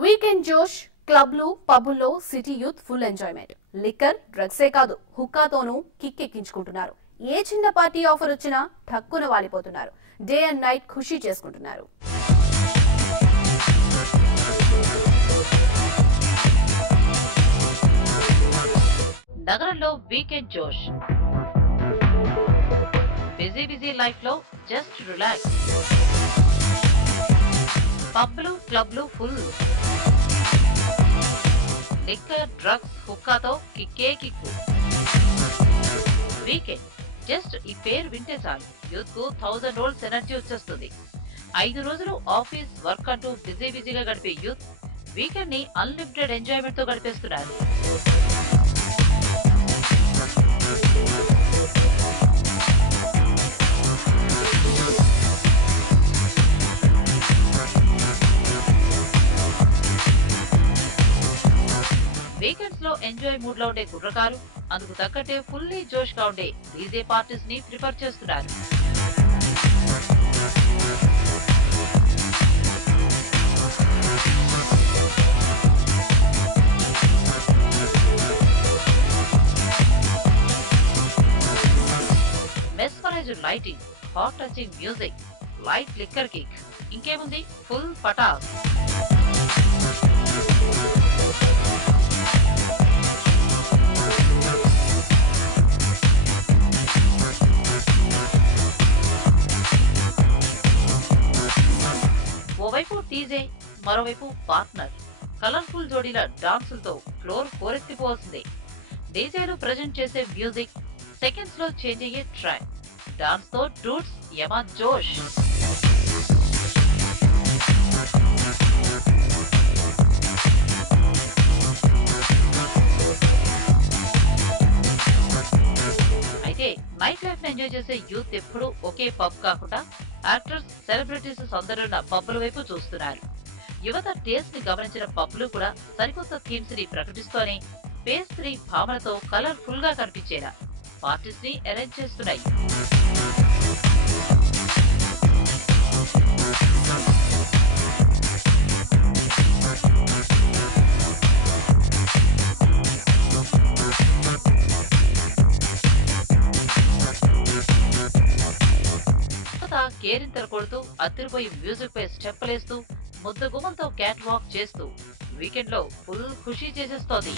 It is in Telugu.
వీకెండ్ జోష్ క్లబ్లు పబ్బుల్లో city youth full enjoyment. Liquor డ్రగ్సే కాదు హుక్కాతోనూ కిక్కెక్కించుకుంటున్నారు. ఏ చిన్న పార్టీ ఆఫర్ వచ్చినా ఠక్కున వాలిపోతున్నారు. డే అండ్ నైట్ ఖుషీ చేసుకుంటున్నారు. నగరంలో వీకెండ్ జోష్. బిజీ లైఫ్ లో జస్ట్ రిలాక్స్. పబ్లు క్లబ్లు ఫుల్. లిక్కర్ డ్రగ్స్ హుక్కాతో కిక్కే కిక్కు. వీకెండ్ జస్ట్ ఈ పేరు వింటే చాలు యూత్ కు 1000 వోల్ట్స్ ఎనర్జీ వచ్చేస్తుంది. 5 రోజులు ఆఫీస్ వర్క్ అంటూ బిజీగా గడిపే యూత్ వీకెండ్ ని అన్లిమిటెడ్ ఎంజాయ్మెంట్ తో గడిపేస్తున్నారు. వీకెండ్స్ లో ఎంజాయ్ మూడ్ లో ఉండే కుర్రకారు అందుకు తగ్గట్టే ఫుల్లీ జోష్ గా ఉండే డీజే పార్టీస్ ని ప్రిఫర్ చేస్తున్నారు. Mesmerized lighting, hot touching music, light liquor kick, ఇంకేముంది ఫుల్ పటాస్. ఓవైపు టీజే, మరోవైపు పార్ట్నర్. కలర్ఫుల్ జోడీల డాన్సులతో ఫ్లోర్ కోరెత్తిపోవాల్సిందే. డీజేలు ప్రజెంట్ చేసే మ్యూజిక్ సెకండ్స్ లో చేంజ్ అయ్యే ట్రాక్. డాన్స్ తో డూట్స్ యమా జోష్. అయితే నైట్ లైఫ్ ని ఎంజాయ్ చేసే యూత్ ఎప్పుడూ ఒకే పబ్ కాకుండా యాక్టర్స్, సెలబ్రిటీస్ అందరున్న పబ్బుల వైపు చూస్తున్నారు. యువత టేస్ట్ ని గమనించిన పబ్లు కూడా సరికొత్త థీమ్స్ ని ప్రకటిస్తూనే పేస్ట్రీ భావనతో కలర్ఫుల్ గా కనిపించేలా పార్టీస్ ని అరేంజ్ చేస్తున్నాయి. కేరింతలు కొడుతూ అత్తిరిపోయి మ్యూజిక్ పై స్టెప్పులేస్తూ ముద్ద గుమ్మంతో క్యాట్ వాక్ చేస్తూ వీకెండ్ లో ఫుల్ ఖుషీ చేసేస్తోంది.